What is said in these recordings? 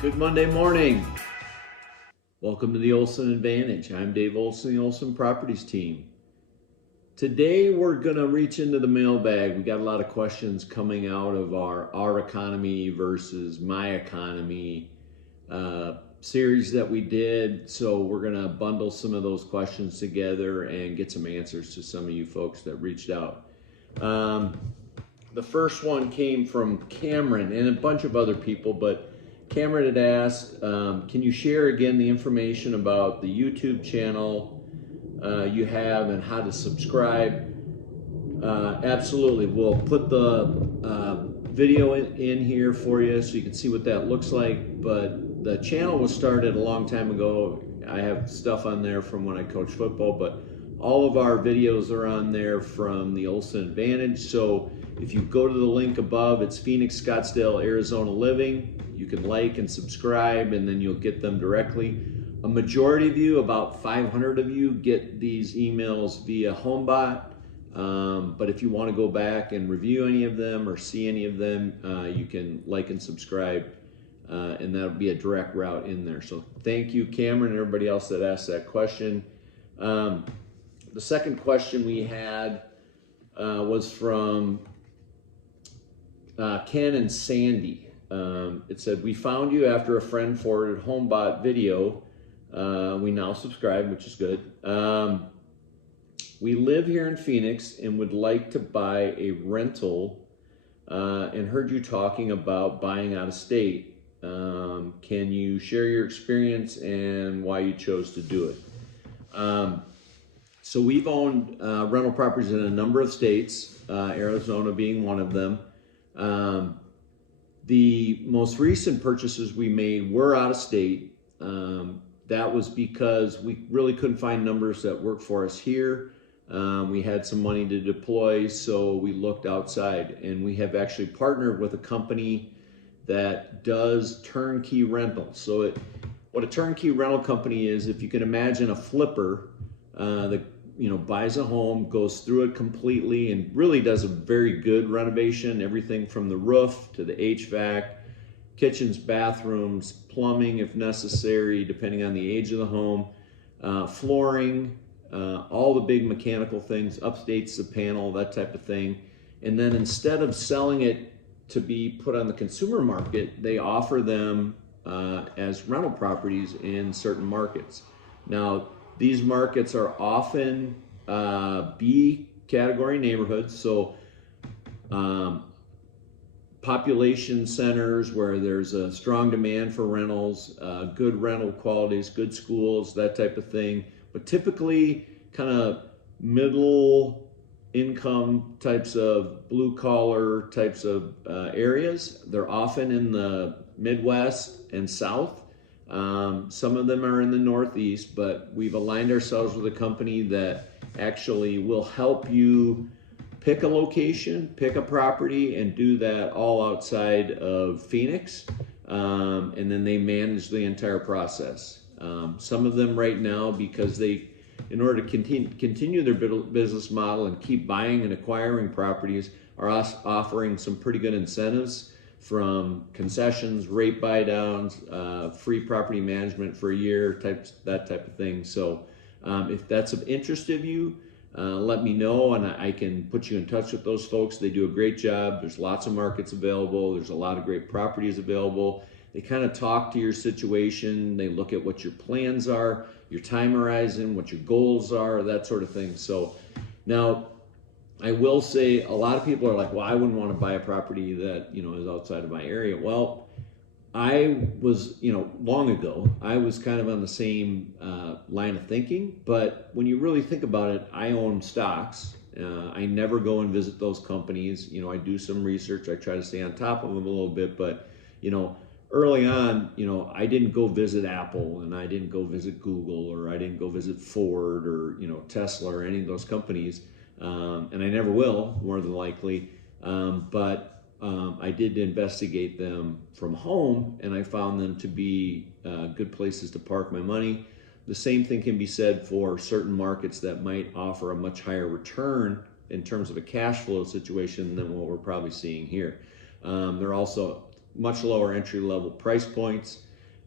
Good Monday morning. Welcome to the Olson Advantage. I'm Dave Olson, the Olson Properties Team. Today we're going to reach into the mailbag. We got a lot of questions coming out of our economy versus my economy series that we did. So we're going to bundle some of those questions together and get some answers to some of you folks that reached out. The first one came from Cameron and a bunch of other people, but Cameron had asked, can you share again the information about the YouTube channel you have and how to subscribe? Absolutely. We'll put the video in here for you so you can see what that looks like. But the channel was started a long time ago. I have stuff on there from when I coached football, but all of our videos are on there from the Olson Advantage. So if you go to the link above, it's Phoenix, Scottsdale, Arizona Living. You can like and subscribe, and then you'll get them directly. A majority of you, about 500 of you, get these emails via HomeBot. But if you want to go back and review any of them or see any of them, you can like and subscribe, and that'll be a direct route in there. So thank you, Cameron, and everybody else that asked that question. The second question we had was from Ken and Sandy. It said, we found you after a friend forwarded HomeBot video. We now subscribe, which is good. We live here in Phoenix and would like to buy a rental and heard you talking about buying out of state. Can you share your experience and why you chose to do it? So we've owned rental properties in a number of states, Arizona being one of them. The most recent purchases we made were out of state. That was because we really couldn't find numbers that worked for us here. We had some money to deploy, so we looked outside, and we have actually partnered with a company that does turnkey rentals. So what a turnkey rental company is, if you can imagine a flipper that buys a home, goes through it completely, and really does a very good renovation, everything from the roof to the HVAC, kitchens, bathrooms, plumbing if necessary, depending on the age of the home, flooring, all the big mechanical things, updates the panel, that type of thing. And then instead of selling it to be put on the consumer market, they offer them as rental properties in certain markets. Now, these markets are often B category neighborhoods, so population centers where there's a strong demand for rentals, good rental qualities, good schools, that type of thing. But typically kind of middle income types of blue collar types of areas. They're often in the Midwest and South. Some of them are in the Northeast, but we've aligned ourselves with a company that actually will help you pick a location, pick a property, and do that all outside of Phoenix. And then they manage the entire process. Some of them right now, because in order to continue their business model and keep buying and acquiring properties, are offering some pretty good incentives, from concessions, rate buy downs, free property management for a year, that type of thing. So if that's of interest of you, let me know, and I can put you in touch with those folks. They do a great job. There's lots of markets available. There's a lot of great properties available. They kind of talk to your situation. They look at what your plans are, your time horizon, what your goals are, that sort of thing. So now, I will say a lot of people are like, well, I wouldn't want to buy a property that, is outside of my area. Well, I was, long ago, I was kind of on the same line of thinking. But when you really think about it, I own stocks. I never go and visit those companies. I do some research. I try to stay on top of them a little bit. But, early on, I didn't go visit Apple, and I didn't go visit Google, or I didn't go visit Ford or, Tesla or any of those companies. And I never will, more than likely. But I did investigate them from home, and I found them to be good places to park my money. The same thing can be said for certain markets that might offer a much higher return in terms of a cash flow situation than what we're probably seeing here. They're also much lower entry level price points.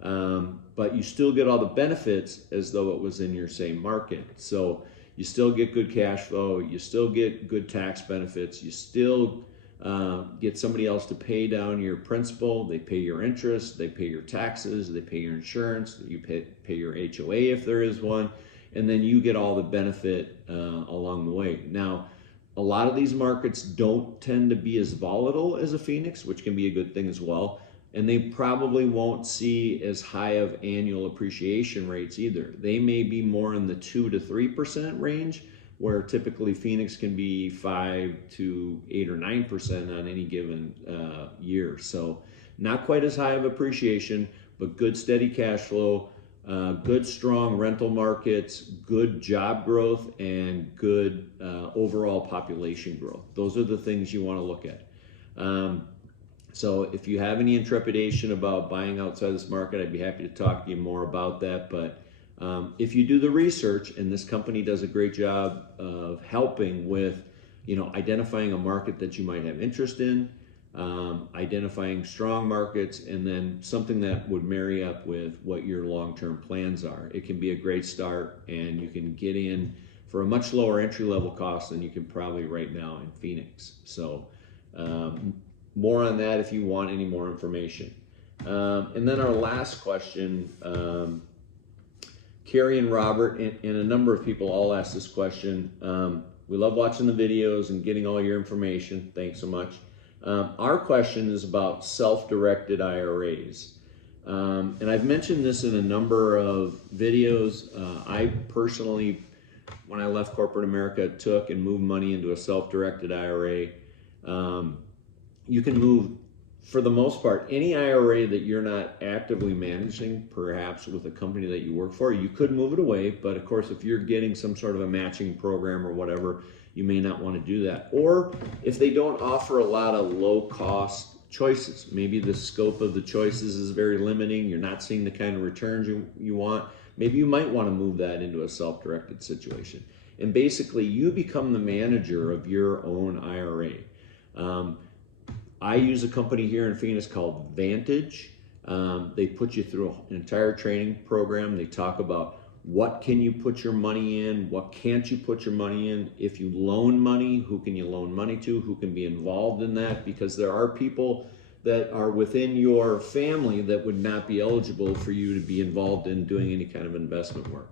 but you still get all the benefits as though it was in your same market. So you still get good cash flow, you still get good tax benefits, you still get somebody else to pay down your principal, they pay your interest, they pay your taxes, they pay your insurance, you pay your HOA if there is one, and then you get all the benefit along the way. Now, a lot of these markets don't tend to be as volatile as a Phoenix, which can be a good thing as well. And they probably won't see as high of annual appreciation rates either. They may be more in the 2 to 3% range, where typically Phoenix can be 5 to 8 or 9% on any given year. So not quite as high of appreciation, but good steady cash flow, good strong rental markets, good job growth, and good overall population growth. Those are the things you want to look at. So if you have any intrepidation about buying outside this market, I'd be happy to talk to you more about that. But if you do the research, and this company does a great job of helping with, identifying a market that you might have interest in, identifying strong markets, and then something that would marry up with what your long-term plans are. It can be a great start, and you can get in for a much lower entry-level cost than you can probably right now in Phoenix. So more on that if you want any more information. And then our last question, Carrie and Robert, and a number of people all ask this question. We love watching the videos and getting all your information. Thanks so much. Our question is about self-directed IRAs. And I've mentioned this in a number of videos. I personally, when I left corporate America, took and moved money into a self-directed IRA. You can move, for the most part, any IRA that you're not actively managing, perhaps with a company that you work for, you could move it away. But of course, if you're getting some sort of a matching program or whatever, you may not want to do that. Or if they don't offer a lot of low cost choices, maybe the scope of the choices is very limiting, you're not seeing the kind of returns you want, maybe you might want to move that into a self-directed situation. And basically, you become the manager of your own IRA. I use a company here in Phoenix called Vantage. They put you through an entire training program. They talk about what can you put your money in, what can't you put your money in. If you loan money, who can you loan money to, who can be involved in that, because there are people that are within your family that would not be eligible for you to be involved in doing any kind of investment work.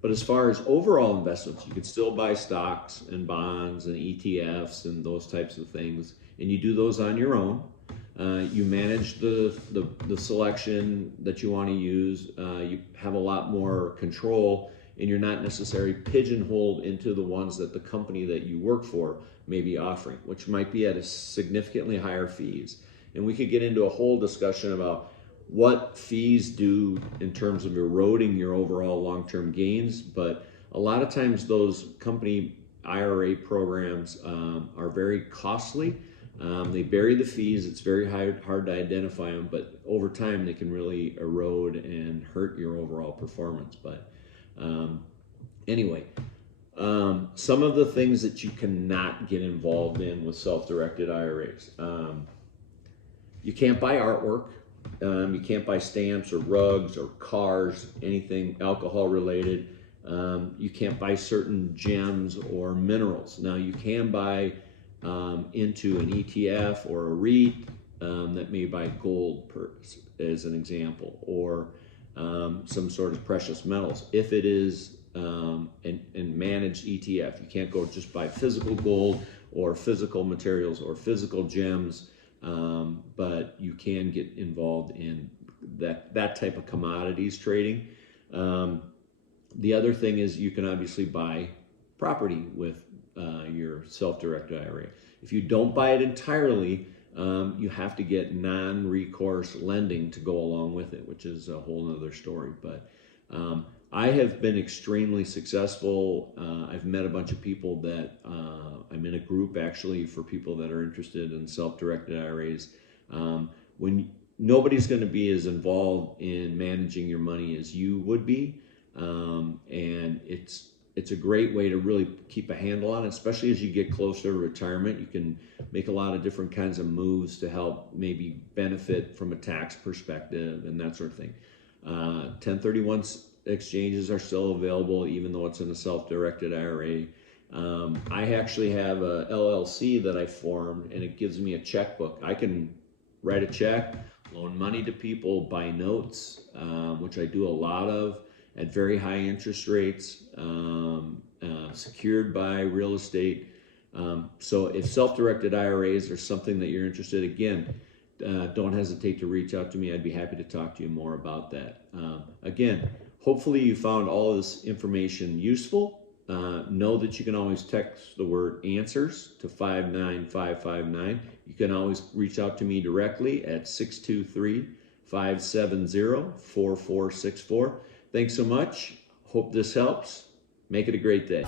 But as far as overall investments, you can still buy stocks and bonds and ETFs and those types of things, and you do those on your own. You manage the selection that you want to use. You have a lot more control, and you're not necessarily pigeonholed into the ones that the company that you work for may be offering, which might be at a significantly higher fees. And we could get into a whole discussion about what fees do in terms of eroding your overall long-term gains, but a lot of times those company IRA programs are very costly. They bury the fees. It's very hard to identify them, but over time they can really erode and hurt your overall performance. But anyway, some of the things that you cannot get involved in with self-directed IRAs. You can't buy artwork. You can't buy stamps or rugs or cars, anything alcohol related. You can't buy certain gems or minerals. Now you can buy into an ETF or a REIT that may buy gold, as an example, or some sort of precious metals. If it is an managed ETF, you can't go just buy physical gold or physical materials or physical gems, but you can get involved in that type of commodities trading. The other thing is you can obviously buy property with your self-directed IRA. If you don't buy it entirely, you have to get non-recourse lending to go along with it, which is a whole other story. But I have been extremely successful. I've met a bunch of people that I'm in a group actually for people that are interested in self-directed IRAs. When nobody's going to be as involved in managing your money as you would be, and it's a great way to really keep a handle on it, especially as you get closer to retirement. You can make a lot of different kinds of moves to help maybe benefit from a tax perspective and that sort of thing. 1031 exchanges are still available, even though it's in a self-directed IRA. I actually have a LLC that I formed, and it gives me a checkbook. I can write a check, loan money to people, buy notes, which I do a lot of at very high interest rates, secured by real estate. So if self-directed IRAs are something that you're interested in, again, don't hesitate to reach out to me. I'd be happy to talk to you more about that. Again, hopefully you found all of this information useful. Know that you can always text the word answers to 59559. You can always reach out to me directly at 623-570-4464. Thanks so much. Hope this helps. Make it a great day.